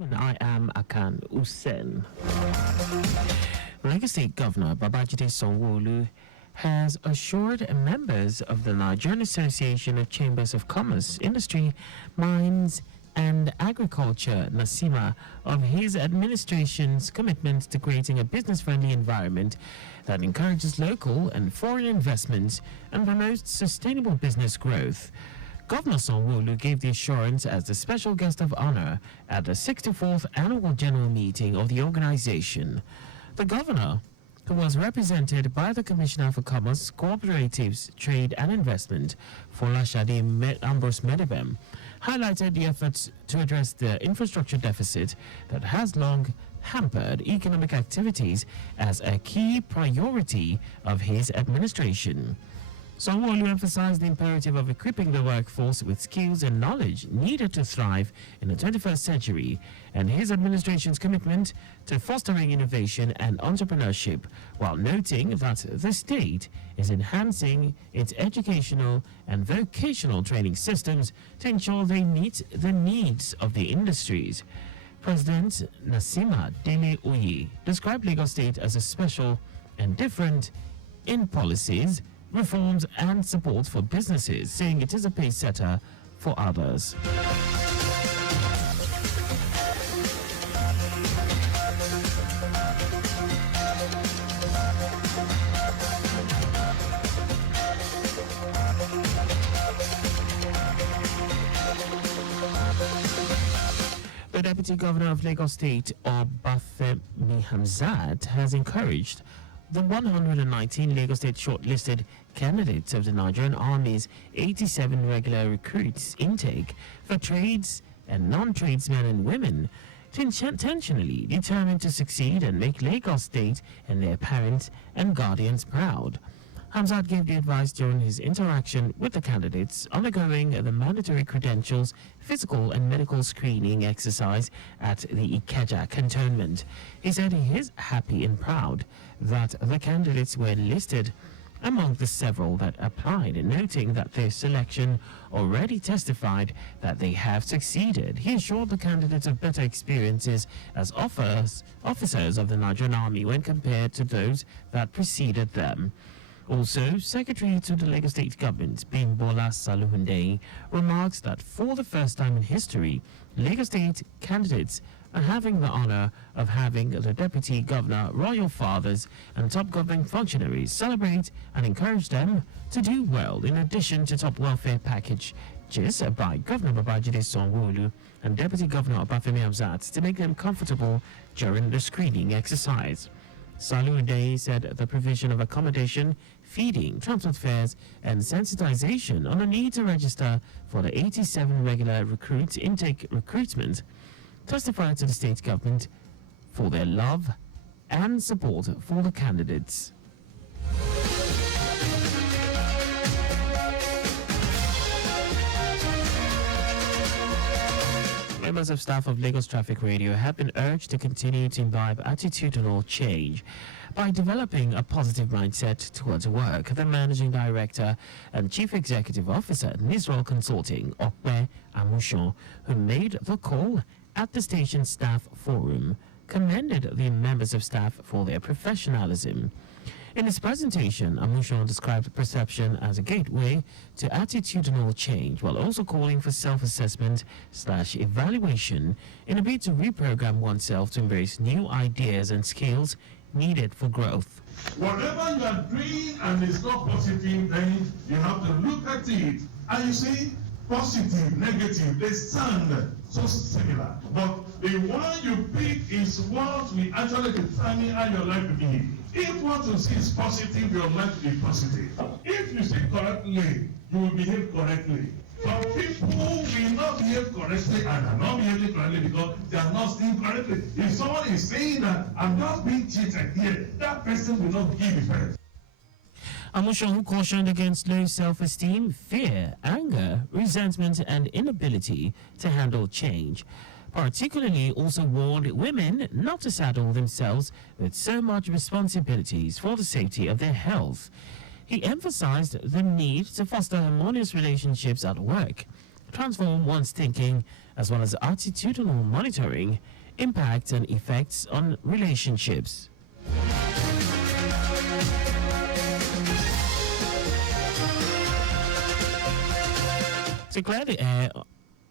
And I am Akan Usen. Lagos State Governor Babajide Sanwo-Olu has assured members of the Nigerian Association of Chambers of Commerce, Industry, Mines and Agriculture, NASIMA, of his administration's commitment to creating a business-friendly environment that encourages local and foreign investments and promotes sustainable business growth. Governor Sanwo-Olu gave the assurance as the special guest of honor at the 64th Annual General Meeting of the organization. The governor, who was represented by the Commissioner for Commerce, Cooperatives, Trade and Investment, Folashade Ambrose Medebem, highlighted the efforts to address the infrastructure deficit that has long hampered economic activities as a key priority of his administration. Sanwo-Olu emphasized the imperative of equipping the workforce with skills and knowledge needed to thrive in the 21st century, and his administration's commitment to fostering innovation and entrepreneurship, while noting that the state is enhancing its educational and vocational training systems to ensure they meet the needs of the industries. President Nasima Dele Oye described Lagos State as a special and different in policies, reforms and support for businesses, saying it is a pace setter for others. The Deputy Governor of Lagos State, Obafemi Hamzat, has encouraged the 119 Lagos State shortlisted candidates of the Nigerian Army's 87 regular recruits intake for trades and non-tradesmen and women to intentionally determined to succeed and make Lagos State and their parents and guardians proud. Hamzat gave the advice during his interaction with the candidates undergoing the mandatory credentials, physical and medical screening exercise at the Ikeja cantonment. He said he is happy and proud that the candidates were listed among the several that applied, noting that their selection already testified that they have succeeded. He assured the candidates of better experiences as officers of the Nigerian Army when compared to those that preceded them. Also, Secretary to the Lagos State Government, Bimbola Saluhunde, remarks that for the first time in history, Lagos State candidates are having the honor of having the Deputy Governor, Royal Fathers, and top government functionaries celebrate and encourage them to do well, in addition to top welfare packages by Governor Babajide Sanwo-Olu and Deputy Governor Obafemi Hamzat to make them comfortable during the screening exercise. Saluhunde said the provision of accommodation, feeding, transport fares, and sensitization on the need to register for the 87 regular recruits intake recruitment testified to the state government for their love and support for the candidates. Members of staff of Lagos Traffic Radio have been urged to continue to imbibe attitudinal change by developing a positive mindset towards work. The Managing Director and Chief Executive Officer at Nisrol Consulting, Akan Usen, who made the call at the station staff forum, commended the members of staff for their professionalism. In his presentation, Amushon described perception as a gateway to attitudinal change, while also calling for self-assessment/evaluation in a bid to reprogram oneself to embrace new ideas and skills needed for growth. Whatever you are doing and it's not positive, then you have to look at it. And you see, positive, negative, they sound so similar. But the one you pick is what will actually determine how your life will be. If what you see is positive, your life will be positive. If you see correctly, you will behave correctly. Some people will not behave correctly and are not behaving correctly because they are not seeing correctly. If someone is saying that I'm not being cheated here, that person will not give effect. Amushon, who cautioned against low self-esteem, fear, anger, resentment, and inability to handle change, particularly also warned women not to saddle themselves with so much responsibilities for the safety of their health. He emphasized the need to foster harmonious relationships at work transform one's thinking as well as attitudinal monitoring, impacts and effects on relationships. To clear the air,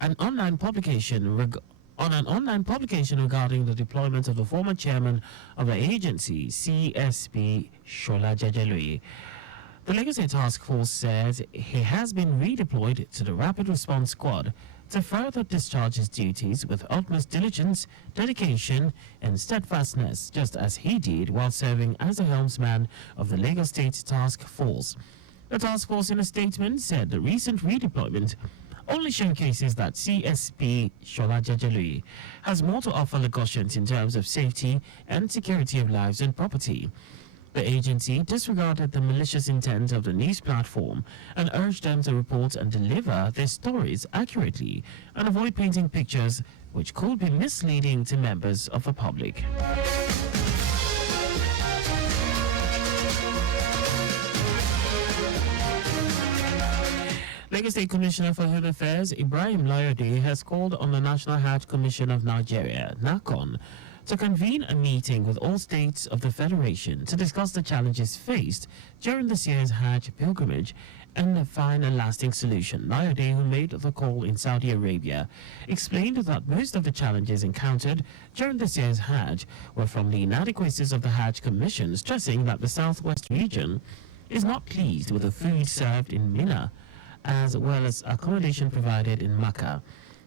an online publication regarding the deployment of the former chairman of the agency, CSP Shola Jejelui. The Lagos State Task Force says he has been redeployed to the Rapid Response Squad to further discharge his duties with utmost diligence, dedication, and steadfastness, just as he did while serving as the helmsman of the Lagos State Task Force. The task force, in a statement, said the recent redeployment only showcases that CSP Shola Jejelui has more to offer Lagosians in terms of safety and security of lives and property. The agency disregarded the malicious intent of the news platform and urged them to report and deliver their stories accurately and avoid painting pictures which could be misleading to members of the public. Lagos State Commissioner for Home Affairs Ibrahim Layode has called on the National Hajj Commission of Nigeria, NACON, to convene a meeting with all states of the Federation to discuss the challenges faced during this year's Hajj pilgrimage and find a lasting solution. Layode, who made the call in Saudi Arabia, explained that most of the challenges encountered during this year's Hajj were from the inadequacies of the Hajj Commission, stressing that the southwest region is not pleased with the food served in Mina, as well as accommodation provided in Makkah.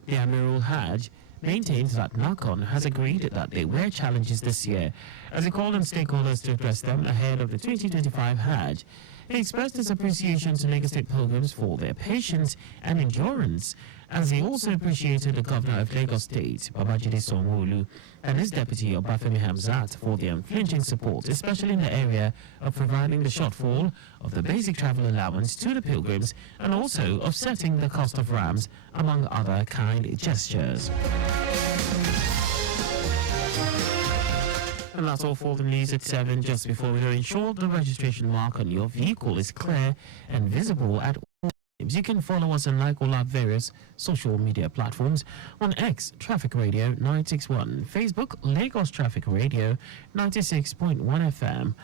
The Amirul Hajj maintains that NACON has agreed that there were challenges this year, as he called on stakeholders to address them ahead of the 2025 Hajj. He expressed his appreciation to Lagos State pilgrims for their patience and endurance, as he also appreciated the governor of Lagos State, Babajide Sanwo-Olu, and his deputy, Obafemi Hamzat, for their unflinching support, especially in the area of providing the shortfall of the basic travel allowance to the pilgrims and also offsetting the cost of rams, among other kind gestures. And that's all for the news at 7. Just before we go, ensure the registration mark on your vehicle is clear and visible at all times. You can follow us and like all our various social media platforms. On X, Traffic Radio 961. Facebook, Lagos Traffic Radio 96.1 FM.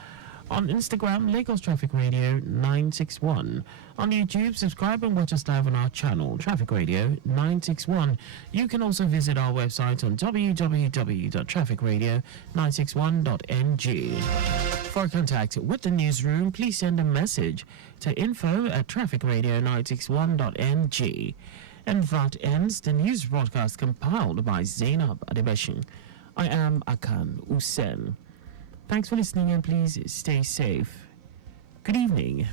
On Instagram, Lagos Traffic Radio 961. On YouTube, subscribe and watch us live on our channel, Traffic Radio 961. You can also visit our website on www.trafficradio961.ng. For contact with the newsroom, please send a message to info@trafficradio961.ng. And that ends the news broadcast compiled by Zainab Adebeshin. I am Akan Usen. Thanks for listening and please stay safe. Good evening.